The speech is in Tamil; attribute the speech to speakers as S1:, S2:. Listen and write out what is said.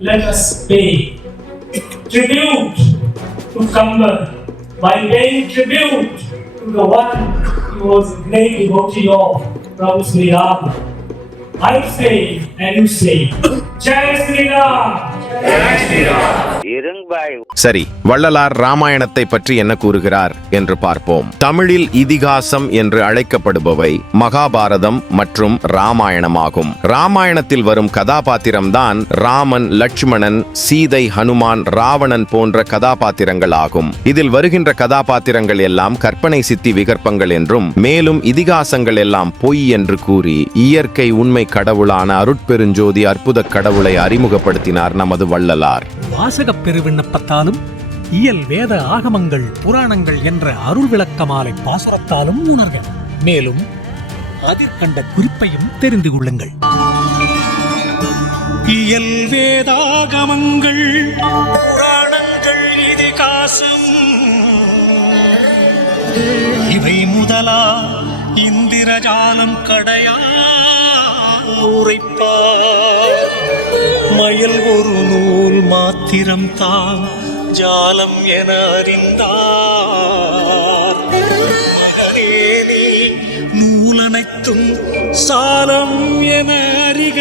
S1: let us pay tribute to Kamba by paying tribute to the one who was a great devotee of Prabhu Sri Ram. I say and you say, Jai Sri Ram!
S2: இருங்பாய்
S3: சரி வள்ளலார் ராமாயணத்தை பற்றி என்ன கூறுகிறார் என்று பார்ப்போம். தமிழில் இதிகாசம் என்று அழைக்கப்படுபவை மகாபாரதம் மற்றும் ராமாயணமாகும். ராமாயணத்தில் வரும் கதாபாத்திரம்தான் ராமன் லட்சுமணன் சீதை ஹனுமான் ராவணன் போன்ற கதாபாத்திரங்கள் ஆகும் இதில் வருகின்ற கதாபாத்திரங்கள் எல்லாம் கற்பனை சித்தி விகற்பங்கள் என்றும் மேலும் இதிகாசங்கள் எல்லாம் பொய் என்று கூறி இயற்கை உண்மை கடவுளான அருட்பெருஞ்சோதி அற்புத கடவுளை அறிமுகப்படுத்தினார் நமது வள்ளலார்.
S4: பெரு விண்ணப்பத்தாலும் இயல் வேத ஆகமங்கள் புராணங்கள் என்ற அருள் விளக்கமாலை பாசுரத்தாலும் உணர்கள் மேலும் அதிற்கண்ட குறிப்பையும் தெரிந்து கொள்ளுங்கள். இயல் வேதாகமங்கள் புராணங்கள் இதிகாசம் இவை முதலா இந்திரஜாலம் கடையா உரைப்பார் மயில் ஒரு மாத்திரம்தான் ஜாலம் என அறிந்தார். நூலனைத்தும் சாலம் என அறிக.